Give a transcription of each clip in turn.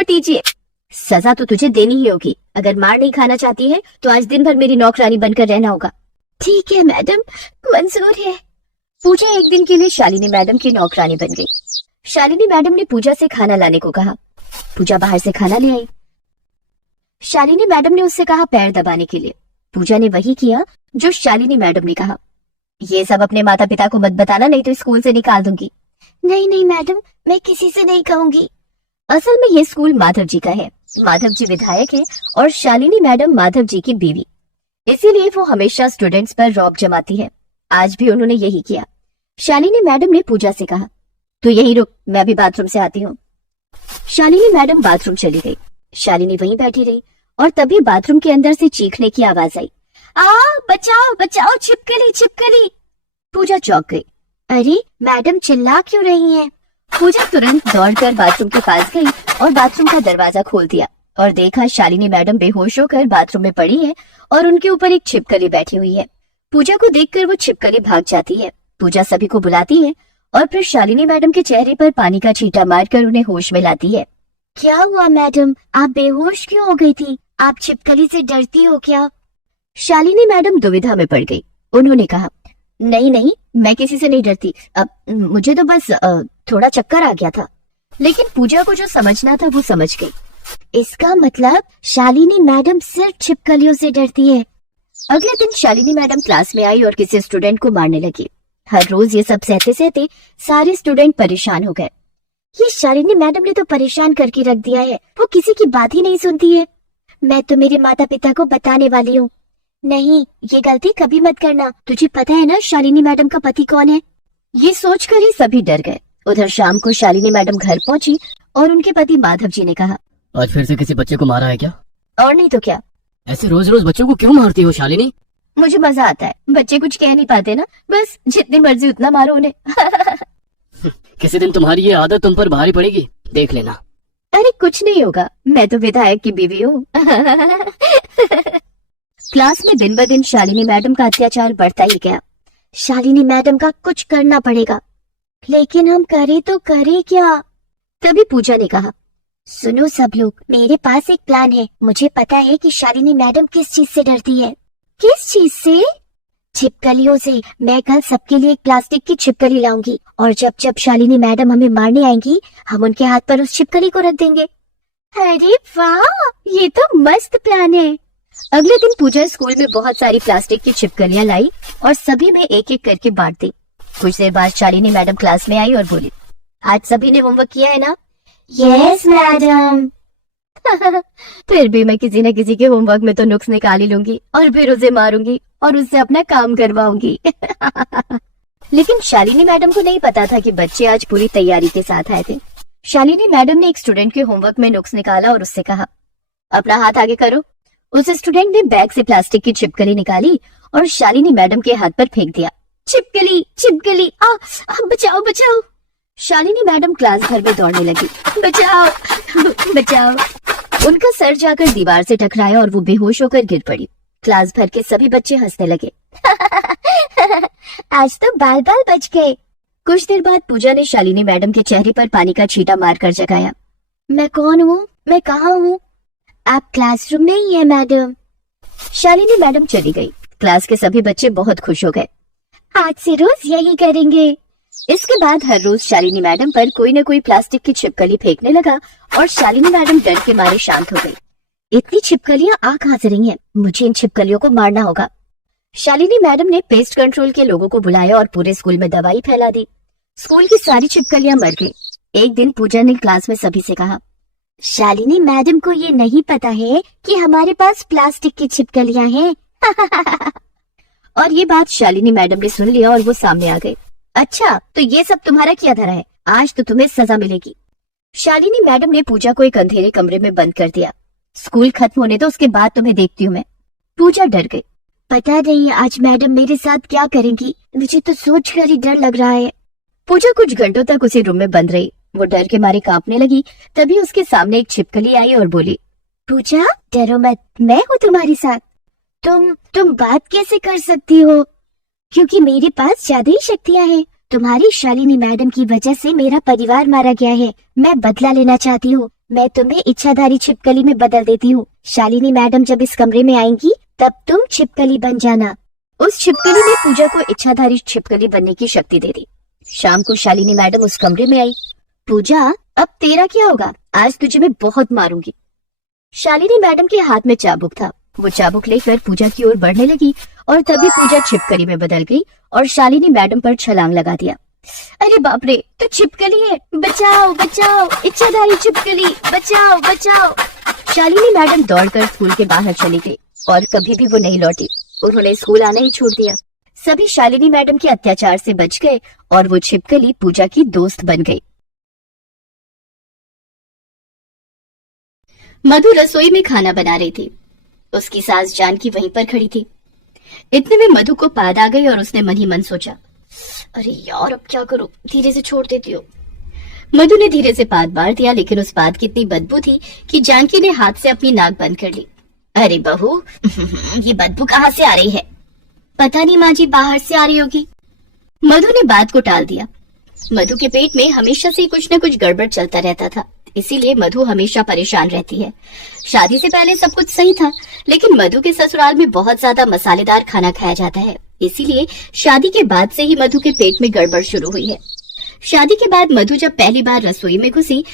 छोड़ दीजिए। सजा तो तुझे देनी ही होगी। अगर मार नहीं खाना चाहती है तो आज दिन भर मेरी नौकरानी बनकर रहना होगा। ठीक है मैडम, मंजूर है। पूजा एक दिन के लिए शालिनी मैडम की नौकरानी बन गई। शालिनी मैडम ने पूजा से खाना लाने को कहा। पूजा बाहर से खाना ले आई। शालिनी मैडम ने उससे कहा पैर दबाने के लिए। पूजा ने वही किया जो शालिनी मैडम ने कहा। ये सब अपने माता पिता को मत बताना, नहीं तो स्कूल से निकाल दूंगी। नहीं नहीं मैडम, मैं किसी से नहीं कहूंगी। असल में ये स्कूल माधव जी का है। माधव जी विधायक है और शालिनी मैडम माधव जी की बीवी, इसीलिए वो हमेशा स्टूडेंट्स पर रौब जमाती है। आज भी उन्होंने यही किया। शालिनी मैडम ने पूजा से कहा, तू यहीं रुक, मैं भी बाथरूम से आती हूँ। शालिनी मैडम बाथरूम चली गई। शालिनी वहीं बैठी रही और तभी बाथरूम के अंदर से चीखने की आवाज आई, बचाओ बचाओ, छिपकली छिपकली। पूजा चौंक गई। अरे मैडम चिल्ला क्यों रही हैं? पूजा तुरंत दौड़कर बाथरूम के पास गई और बाथरूम का दरवाजा खोल दिया और देखा शालिनी मैडम बेहोश होकर बाथरूम में पड़ी है और उनके ऊपर एक छिपकली बैठी हुई है। पूजा को देखकर वो छिपकली भाग जाती है। पूजा सभी को बुलाती है और फिर शालिनी मैडम के चेहरे पर पानी का छींटा मारकर उन्हें होश में लाती है। क्या हुआ मैडम, आप बेहोश क्यों हो गई थी? आप छिपकली से डरती हो क्या? शालिनी मैडम दुविधा में पड़ गई। उन्होंने कहा, नहीं नहीं, मैं किसी से नहीं डरती। अब मुझे तो बस थोड़ा चक्कर आ गया था। लेकिन पूजा को जो समझना था वो समझ गई। इसका मतलब शालिनी मैडम सिर्फ छिपकलियों से डरती है। अगले दिन शालिनी मैडम क्लास में आई और किसी स्टूडेंट को मारने लगी। हर रोज ये सब सहते सहते सारे स्टूडेंट परेशान हो गए। ये शालिनी मैडम ने तो परेशान करके रख दिया है, वो किसी की बात ही नहीं सुनती है। मैं तो मेरे माता पिता को बताने वाली हूँ। नहीं, ये गलती कभी मत करना। तुझे पता है ना शालिनी मैडम का पति कौन है? ये सोचकर ही सभी डर गए। उधर शाम को शालिनी मैडम घर पहुंची और उनके पति माधव जी ने कहा, आज फिर से किसी बच्चे को मारा है क्या? और नहीं तो क्या। ऐसे रोज रोज बच्चों को क्यों मारती हो शालिनी? मुझे मजा आता है। बच्चे कुछ कह नहीं पाते ना, बस जितनी मर्जी उतना मारो उन्हें। किसी दिन तुम्हारी ये आदत तुम पर भारी पड़ेगी, देख लेना। अरे कुछ नहीं होगा, मैं तो विधायक की बीवी हूँ। क्लास में दिन ब दिन शालिनी मैडम का अत्याचार बढ़ता ही गया। शालिनी मैडम का कुछ करना पड़ेगा, लेकिन हम करें तो करें क्या? तभी पूजा ने कहा, सुनो सब लोग, मेरे पास एक प्लान है। मुझे पता है कि शालिनी मैडम किस चीज से डरती है। किस चीज से? छिपकलियों से। मैं कल सबके लिए एक प्लास्टिक की छिपकली लाऊंगी और जब जब शालिनी मैडम हमें मारने आएंगी, हम उनके हाथ पर उस छिपकली को रख देंगे। अरे वाह, ये तो मस्त प्लान है। अगले दिन पूजा स्कूल में बहुत सारी प्लास्टिक की छिपकलियां लाई और सभी में एक एक करके बांट दी। कुछ देर बाद शालिनी मैडम क्लास में आई और बोली, आज सभी ने होमवर्क किया है ना? Yes madam. फिर भी मैं किसी न किसी के होमवर्क में तो नुक्स निकाल ही लूंगी और फिर उसे मारूंगी और उससे अपना काम करवाऊंगी। लेकिन शालिनी मैडम को नहीं पता था कि बच्चे आज पूरी तैयारी के साथ आए थे। शालिनी मैडम ने एक स्टूडेंट के होमवर्क में नुक्स निकाला और उससे कहा, अपना हाथ आगे करो। उस स्टूडेंट ने बैग से प्लास्टिक की छिपकली निकाली और शालिनी मैडम के हाथ पर फेंक दिया। छिपकली छिपकली, बचाओ बचाओ। शालिनी मैडम क्लास भर में दौड़ने लगी, बचाओ बचाओ। उनका सर जाकर दीवार से टकराया और वो बेहोश होकर गिर पड़ी। क्लास भर के सभी बच्चे हंसने लगे। आज तो बाल बाल बच गए। कुछ देर बाद पूजा ने शालिनी मैडम के चेहरे पर पानी का छींटा मारकर जगाया। मैं कौन हूँ? मैं कहाँ हूँ? आप क्लासरूम में ही है मैडम। शालिनी मैडम चली गई। क्लास के सभी बच्चे बहुत खुश हो गए। आज से रोज यही करेंगे। इसके बाद हर रोज शालिनी मैडम पर कोई न कोई प्लास्टिक की छिपकली फेंकने लगा और शालिनी मैडम डर के मारे शांत हो गई। इतनी छिपकलियां आ कहां से रही हैं? मुझे इन छिपकलियों को मारना होगा। शालिनी मैडम ने पेस्ट कंट्रोल के लोगों को बुलाया और पूरे स्कूल में दवाई फैला दी। स्कूल की सारी छिपकलियां मर गई। एक दिन पूजा ने क्लास में सभी से कहा, शालिनी मैडम को ये नहीं पता है कि हमारे पास प्लास्टिक की छिपकलियां हैं। और ये बात शालिनी मैडम ने सुन लिया और वो सामने आ गए। अच्छा, तो ये सब तुम्हारा क्या धरा है? आज तो तुम्हें सजा मिलेगी। शालिनी मैडम ने पूजा को एक अंधेरे कमरे में बंद कर दिया। स्कूल खत्म होने दो, उसके बाद तुम्हें देखती हूँ मैं। पूजा डर गई। पता नहीं आज मैडम मेरे साथ क्या करेंगी, मुझे तो सोचकर ही डर लग रहा है। पूजा कुछ घंटों तक उसी रूम में बंद रही। वो डर के मारे कांपने लगी। तभी उसके सामने एक छिपकली आई और बोली, पूजा डरो मत, मैं हूँ तुम्हारे साथ। तुम बात कैसे कर सकती हो? क्योंकि मेरे पास जादुई शक्तियाँ हैं। तुम्हारी शालिनी मैडम की वजह से मेरा परिवार मारा गया है। मैं बदला लेना चाहती हूँ। मैं तुम्हें इच्छाधारी छिपकली में बदल देती हूँ। शालिनी मैडम जब इस कमरे में आएंगी तब तुम छिपकली बन जाना। उस छिपकली ने पूजा को इच्छाधारी छिपकली बनने की शक्ति दे दी। शाम को शालिनी मैडम उस कमरे में आई। पूजा, अब तेरा क्या होगा? आज तुझे मैं बहुत मारूंगी। शालिनी मैडम के हाथ में चाबुक था। वो चाबुक लेकर पूजा की ओर बढ़ने लगी और तभी पूजा छिपकली में बदल गई और शालिनी मैडम पर छलांग लगा दिया। अरे बाप रे, तो छिपकली है, बचाओ बचाओ, इच्छाधारी छिपकली, बचाओ बचाओ। शालिनी मैडम दौड़कर स्कूल के बाहर चली गई और कभी भी वो नहीं लौटी। उन्होंने स्कूल आना ही छोड़ दिया। सभी शालिनी मैडम के अत्याचार से बच गए और वो छिपकली पूजा की दोस्त बन गई। मधु रसोई में खाना बना रही थी। उसकी सास जानकी वहीं पर खड़ी थी। इतने में मधु को पाद आ गई और उसने मन ही मन सोचा, अरे यार, अब क्या करूं? धीरे से छोड़ देती हूँ। मधु ने धीरे से पाद बार दिया, लेकिन उस पाद की इतनी बदबू थी कि जानकी ने हाथ से अपनी नाक बंद कर ली। अरे बहू, ये बदबू कहाँ से आ रही है? पता नहीं माँ जी, बाहर से आ रही होगी। मधु ने बात को टाल दिया। मधु के पेट में हमेशा से कुछ न कुछ गड़बड़ चलता रहता था, इसीलिए मधु हमेशा परेशान रहती है। शादी से पहले सब कुछ सही था, लेकिन मधु के ससुराल में बहुत ज्यादा मसालेदार खाना खाया जाता है, इसीलिए शादी के बाद से ही मधु के पेट में गड़बड़ शुरू हुई है। शादी के बाद मधु जब पहली बार रसोई में घुसी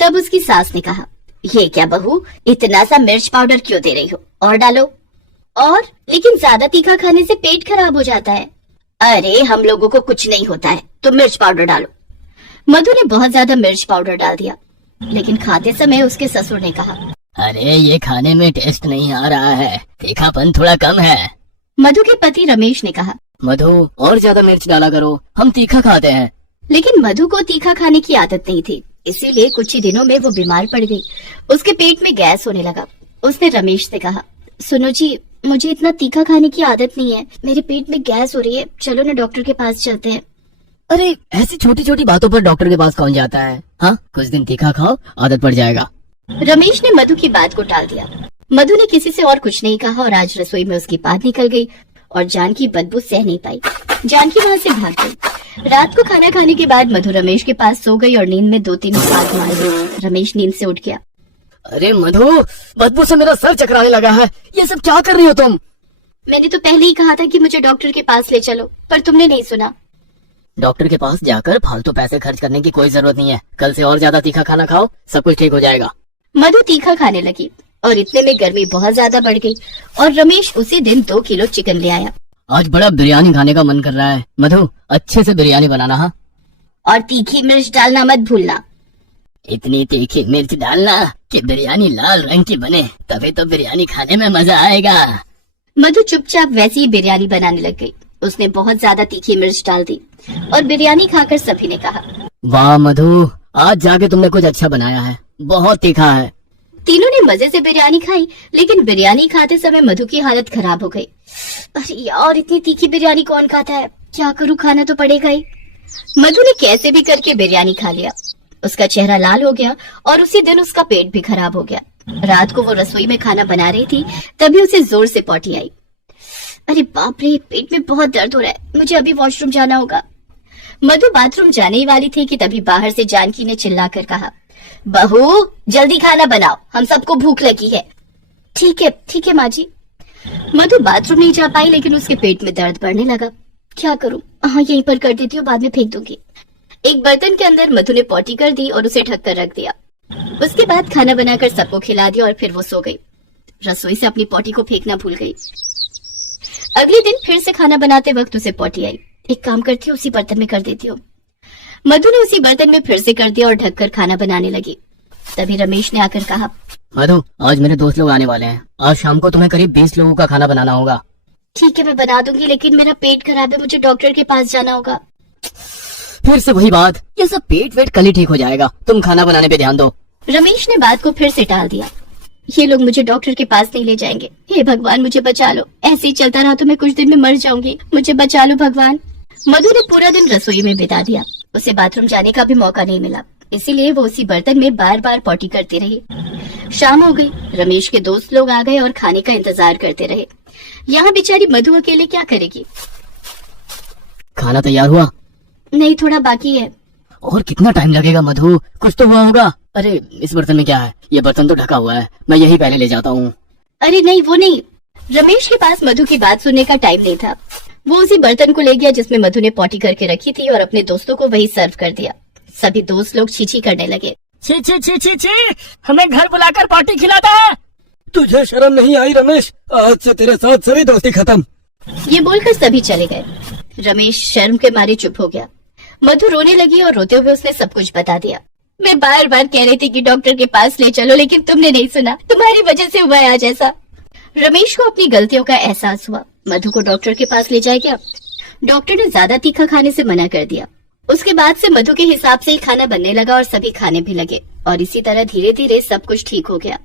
तब उसकी सास ने कहा, ये क्या बहू, इतना सा मिर्च पाउडर क्यों दे रही हो? और डालो। और लेकिन ज्यादा तीखा खाने से पेट खराब हो जाता है। अरे हम लोगों को कुछ नहीं होता है, तो मिर्च पाउडर डालो। मधु ने बहुत ज्यादा मिर्च पाउडर डाल दिया, लेकिन खाते समय उसके ससुर ने कहा, अरे ये खाने में टेस्ट नहीं आ रहा है, तीखापन थोड़ा कम है। मधु के पति रमेश ने कहा, मधु और ज्यादा मिर्च डाला करो, हम तीखा खाते हैं। लेकिन मधु को तीखा खाने की आदत नहीं थी, इसीलिए कुछ ही दिनों में वो बीमार पड़ गई। उसके पेट में गैस होने लगा। उसने रमेश से कहा, सुनो जी, मुझे इतना तीखा खाने की आदत नहीं है, मेरे पेट में गैस हो रही है, चलो ना डॉक्टर के पास चलते हैं। अरे ऐसी छोटी छोटी बातों पर डॉक्टर के पास कौन जाता है? हाँ, कुछ दिन तीखा खाओ, आदत पड़ जाएगा। रमेश ने मधु की बात को टाल दिया। मधु ने किसी से और कुछ नहीं कहा और आज रसोई में उसकी बात निकल गई और जानकी बदबू सह नहीं पाई। जानकी वहाँ से भाग गई। रात को खाना खाने के बाद मधु रमेश के पास सो गई और नींद में 2-3 बार मार गई। रमेश नींद से उठ गया। अरे मधु, बदबू से मेरा सर चकराने लगा है, ये सब क्या कर रही हो तुम? मैंने तो पहले ही कहा था कि मुझे डॉक्टर के पास ले चलो, पर तुमने नहीं सुना। डॉक्टर के पास जाकर फालतू पैसे खर्च करने की कोई जरूरत नहीं है। कल से और ज्यादा तीखा खाना खाओ, सब कुछ ठीक हो जाएगा। मधु तीखा खाने लगी और इतने में गर्मी बहुत ज्यादा बढ़ गई और रमेश उसी दिन 2 किलो चिकन ले आया। आज बड़ा बिरयानी खाने का मन कर रहा है। मधु, अच्छे से बिरयानी बनाना। हाँ, और तीखी मिर्च डालना मत भूलना। इतनी तीखी मिर्च डालना कि बिरयानी लाल रंग की बने, तभी तो बिरयानी खाने में मजा आएगा। मधु चुपचाप वैसी ही बिरयानी बनाने लग गई। उसने बहुत ज्यादा तीखी मिर्च डाल दी और बिरयानी खाकर सभी ने कहा, वाह मधु, आज जाके तुमने कुछ अच्छा बनाया है, बहुत तीखा है। तीनों ने मजे से बिरयानी खाई, लेकिन बिरयानी खाते समय मधु की हालत खराब हो गई। अरे यार, इतनी तीखी बिरयानी कौन खाता है? क्या करूं, खाना तो पड़ेगा ही। मधु ने कैसे भी करके बिरयानी खा लिया। उसका चेहरा लाल हो गया और उसी दिन उसका पेट भी खराब हो गया। रात को वो रसोई में खाना बना रही थी, तभी उसे जोर से पॉटी आई। अरे बाप रे, पेट में बहुत दर्द हो रहा है, मुझे अभी वॉशरूम जाना होगा। मधु बाथरूम जाने ही वाली थी कि तभी बाहर से जानकी ने चिल्लाकर कहा, बहू जल्दी खाना बनाओ, हम सबको भूख लगी है। ठीक है माँ जी। मधु बाथरूम नहीं जा पाई, लेकिन उसके पेट में दर्द बढ़ने लगा। क्या करूं? हाँ, यहीं पर कर देती हूँ, बाद में फेंक दूंगी। एक बर्तन के अंदर मधु ने पॉटी कर दी और उसे ढककर रख दिया। उसके बाद खाना बनाकर सबको खिला दिया और फिर वो सो गई। रसोई से अपनी पॉटी को फेंकना भूल गई। अगले दिन फिर से खाना बनाते वक्त उसे पॉटी आई। एक काम करती हूँ, उसी बर्तन में कर देती हूँ। मधु ने उसी बर्तन में फिर से कर दिया और ढककर खाना बनाने लगी। तभी रमेश ने आकर कहा, मधु, आज मेरे दोस्त लोग आने वाले हैं, आज शाम को तुम्हें करीब 20 लोगों का खाना बनाना होगा। ठीक है, मैं बना दूंगी, लेकिन मेरा पेट खराब है, मुझे डॉक्टर के पास जाना होगा। फिर से वही बात, ये सब पेट वेट कल ही ठीक हो जाएगा, तुम खाना बनाने पे ध्यान दो। रमेश ने बात को फिर से टाल दिया। ये लोग मुझे डॉक्टर के पास नहीं ले जाएंगे। हे भगवान, मुझे बचा लो, ऐसे ही चलता रहा तो मैं कुछ दिन में मर जाऊंगी, मुझे बचा लो भगवान। मधु ने पूरा दिन रसोई में बिता दिया। उसे बाथरूम जाने का भी मौका नहीं मिला, इसीलिए वो उसी बर्तन में बार बार पॉटी करती रही। शाम हो गई। रमेश के दोस्त लोग आ गए और खाने का इंतजार करते रहे। यहाँ बेचारी मधु अकेले क्या करेगी? खाना तैयार हुआ? नहीं, थोड़ा बाकी है। और कितना टाइम लगेगा मधु, कुछ तो हुआ होगा। अरे इस बर्तन में क्या है, ये बर्तन तो ढका हुआ है, मैं यही पहले ले जाता हूँ। अरे नहीं वो नहीं, रमेश के पास मधु की बात सुनने का टाइम नहीं था। वो उसी बर्तन को ले गया जिसमें मधु ने पॉटी करके रखी थी और अपने दोस्तों को वही सर्व कर दिया। सभी दोस्त लोग छीछी करने लगे। छी छी छी छी छी, हमें घर बुलाकर पार्टी खिलाता है। तुझे शर्म नहीं आई रमेश? आज से तेरे साथ सभी दोस्ती खत्म। ये बोलकर सभी चले गए। रमेश शर्म के मारे चुप हो गया। मधु रोने लगी और रोते हुए उसने सब कुछ बता दिया। मैं बार बार कह रही थी कि डॉक्टर के पास ले चलो, लेकिन तुमने नहीं सुना। तुम्हारी वजह से हुआ है आज ऐसा। रमेश को अपनी गलतियों का एहसास हुआ। मधु को डॉक्टर के पास ले जाया गया। डॉक्टर ने ज्यादा तीखा खाने से मना कर दिया। उसके बाद से मधु के हिसाब से ही खाना बनने लगा और सभी खाने भी लगे और इसी तरह धीरे धीरे सब कुछ ठीक हो गया।